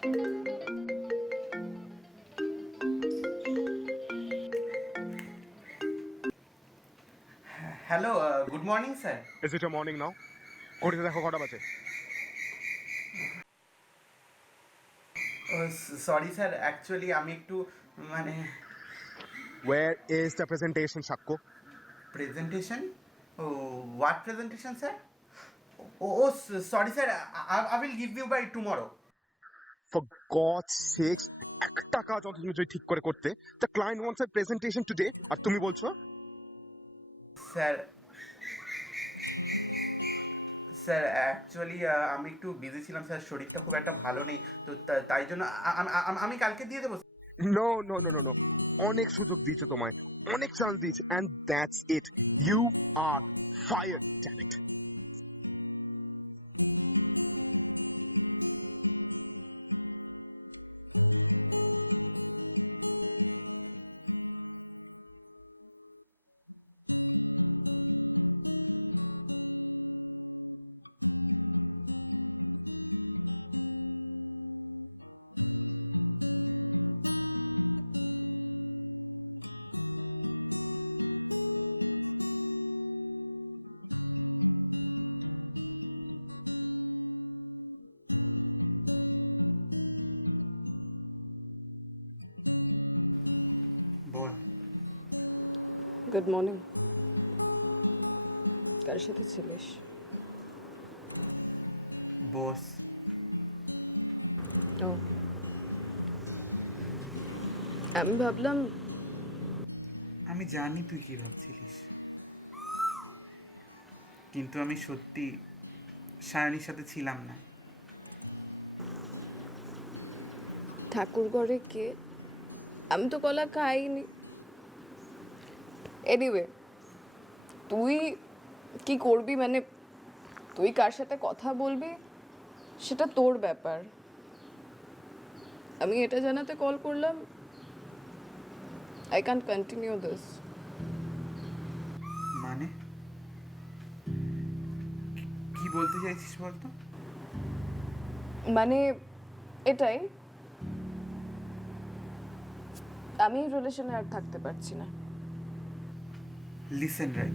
Hello, good morning sir. Is it a morning now? ঘড়িতে দেখো কটা বাজে। সরি স্যার, অ্যাকচুয়ালি আমি একটু মানে Where is the presentation, Shakko? Presentation. Oh, what presentation sir? Oh oh sorry sir, I will give you by tomorrow. For God's sakes, একটা কাজ অন্তত যদি ঠিক করে করতে। The client wants a presentation today, আর তুমি বলছো? স্যার স্যার অ্যাকচুয়ালি আমি একটু বিজি ছিলাম স্যার, শরীরটা খুব একটা ভালো নেই, তো তাই জন্য আমি কালকে দিয়ে দেবো। No, no, no, no, no. অনেক সুযোগ দিয়েছে তোমায়, অনেক চান্স দিয়েছে, and that's it. You are fired, damn it. বল। Good morning. কার সাথে ছিলিস? বস। ও, আমি ভাবলাম আমি জানি তুই কি ভাবছিলিস, কিন্তু আমি সত্যি সায়নীর সাথে ছিলাম না। ঠাকুর ঘরে কে, আমি তো কলা খাইনি। এনিওয়ে, তুই কি করবি, মানে তুই কার সাথে কথা বলবি সেটা তোর ব্যাপার। আমি এটা জানাতে কল করলাম, আই ক্যান্ট কন্টিনিউ দিস। মানে কি বলতে চাইছিস বলতো? মানে এটাই, আমি রিলেশনে আর থাকতে পারছি না। লিসেন রাই,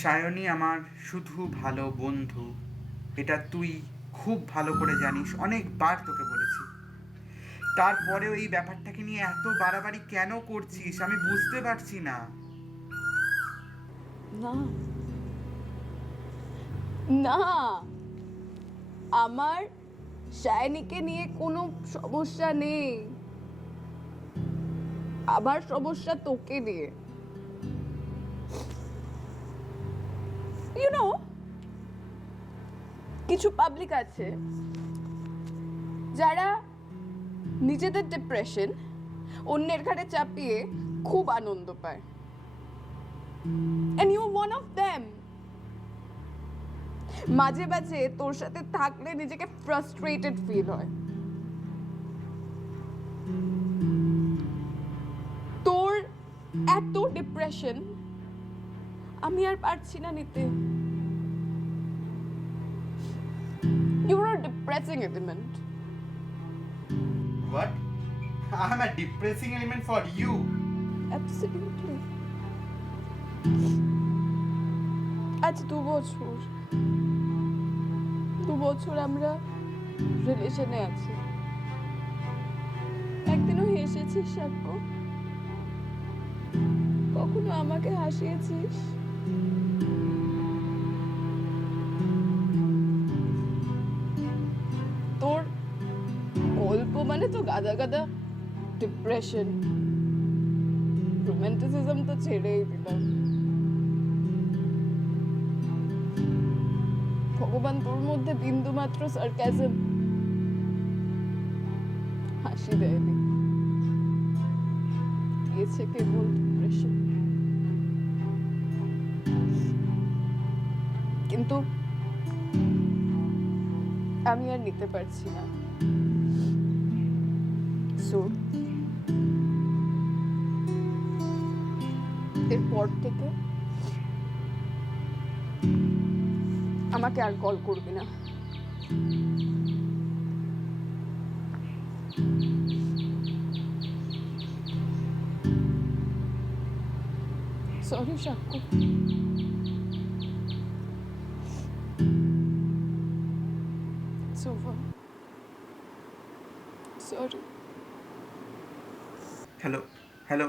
সায়নী আমার শুধু ভালো বন্ধু, এটা তুই খুব ভালো করে জানিস, অনেকবার তোকে বলেছি। তারপরেও এই ব্যাপারটাকে নিয়ে এত বাড়াবাড়ি কেন করছিস আমি বুঝতে পারছি না। না না, আমার শায়নিকে নিয়ে কোনো সমস্যা নেই, আবার সমস্যা তোকে নিয়ে। ইউ নো, কিছু পাবলিক আছে যারা নিজেদের ডিপ্রেশন অন্যের ঘাড়ে চাপিয়ে খুব আনন্দ পায়, and you one of them. মাঝে মাঝে তোর সাথে থাকলে নিজেকে ফ্রাস্ট্রেটেড ফিল হয়। তোর এত ডিপ্রেশন আমি আর পারছি না নিতে। You are a depressing element. What? I'm a depressing element for you. Absolutely. আজ 2 বছর আমরা রিলেশনে আছি। একদিনও হেসেছিস সাক্ষ্য? কখনো আমাকে হাসিয়েছিস? তোর গল্প মানে তো গাদা গাদা ডিপ্রেশন, রোম্যান্টিসিজম তো ছেড়েই দিলাম। ভগবান তোর মধ্যে বিন্দু মাত্র সার্কাজম, হাসি দেয়নি, দিয়েছে কেবল ডিপ্রেশন। কিন্তু আমি আর নিতে পারছি না। সো এরপর থেকে আমাকে আর কল করবি না। Sorry Sakshi, sofa, sorry. Hello, hello.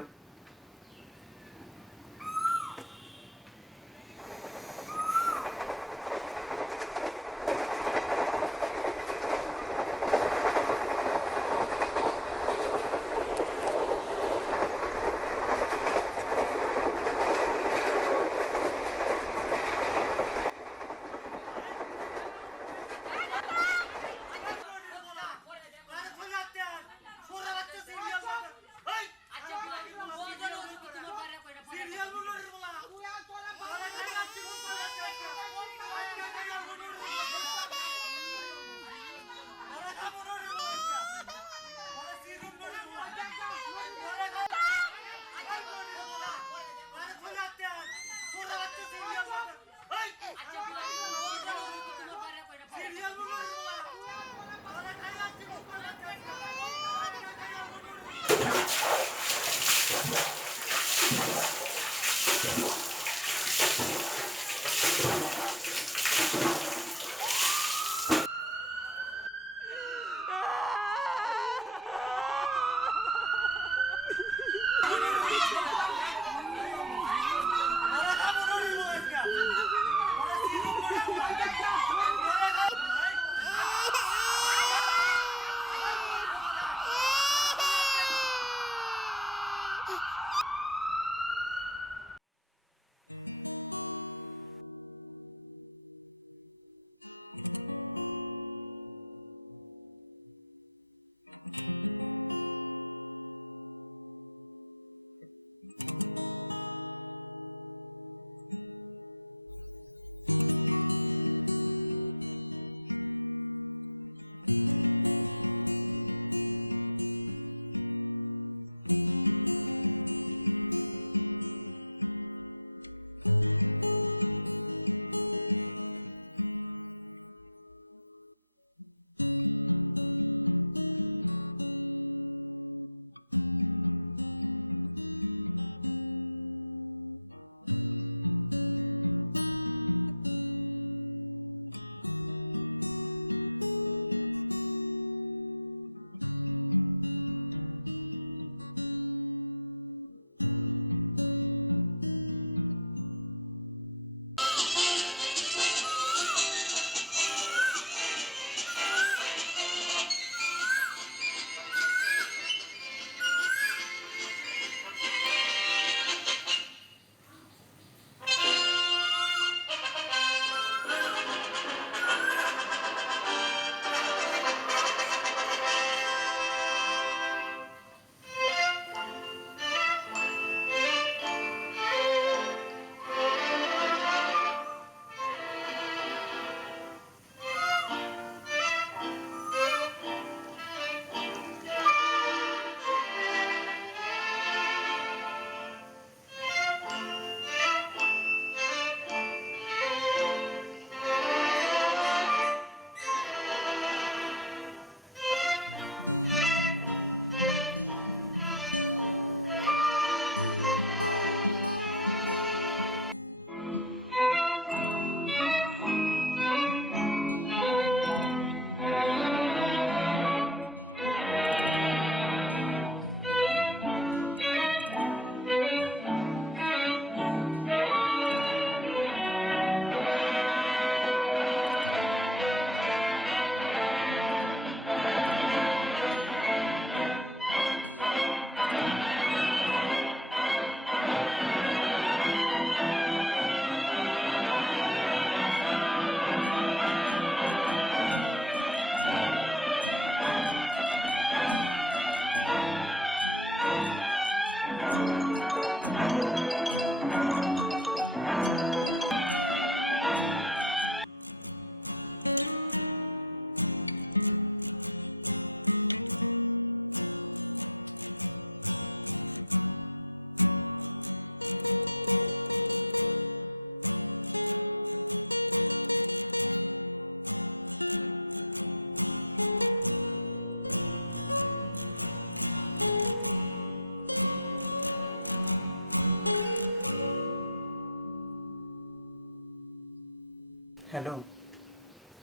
Hello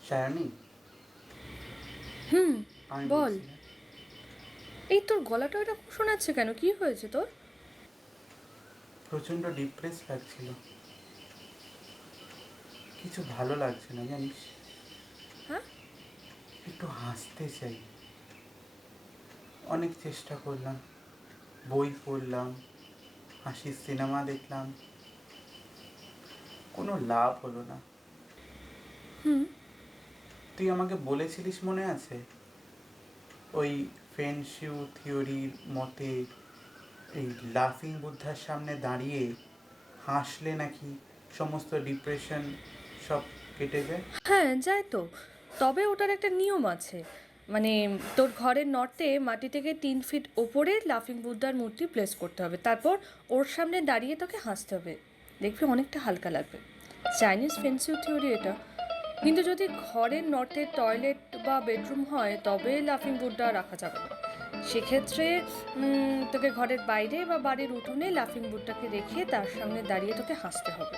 Sayani, হুম, আমি বল। বলছিলাম এই তোর গলাটা এরকম শোনাচ্ছে কেন? কি হয়েছে তোর? প্রচণ্ড ডিপ্রেস লাগছিল, কিছু ভালো লাগছে না জানিস। হ্যাঁ? একটু হাসতে চাই। অনেক চেষ্টা করলাম, বই পড়লাম, হাসির সিনেমা দেখলাম, কোনো লাভ হলো না। হুম। তুই আমাকে বলেছিলিস মনে আছে, ওই ফেনশিউ থিওরির মতে এই লাফিং বুদ্ধার সামনে দাঁড়িয়ে হাসলে নাকি সমস্ত ডিপ্রেশন সব কেটে যায়। হ্যাঁ, যায় তো। তবে ওটার একটা নিয়ম আছে। মানে তোর ঘরের নর্থে মাটি থেকে 3 ফিট ওপরে লাফিং বুদ্ধার মূর্তি প্লেস করতে হবে। তারপর ওর সামনে দাঁড়িয়ে তোকে হাসতে হবে। দেখবি অনেকটা হালকা লাগবে। চাইনিজ ফেন্সিউ থিওরি এটা। কিন্তু যদি ঘরের নর্থে টয়লেট বা বেডরুম হয় তবে লাফিং বুদ্ধা রাখা যাবে না। সেক্ষেত্রে তোকে ঘরের বাইরে বা বাড়ির উঠোনে লাফিং বুদ্ধটাকে রেখে তার সামনে দাঁড়িয়ে তোকে হাসতে হবে।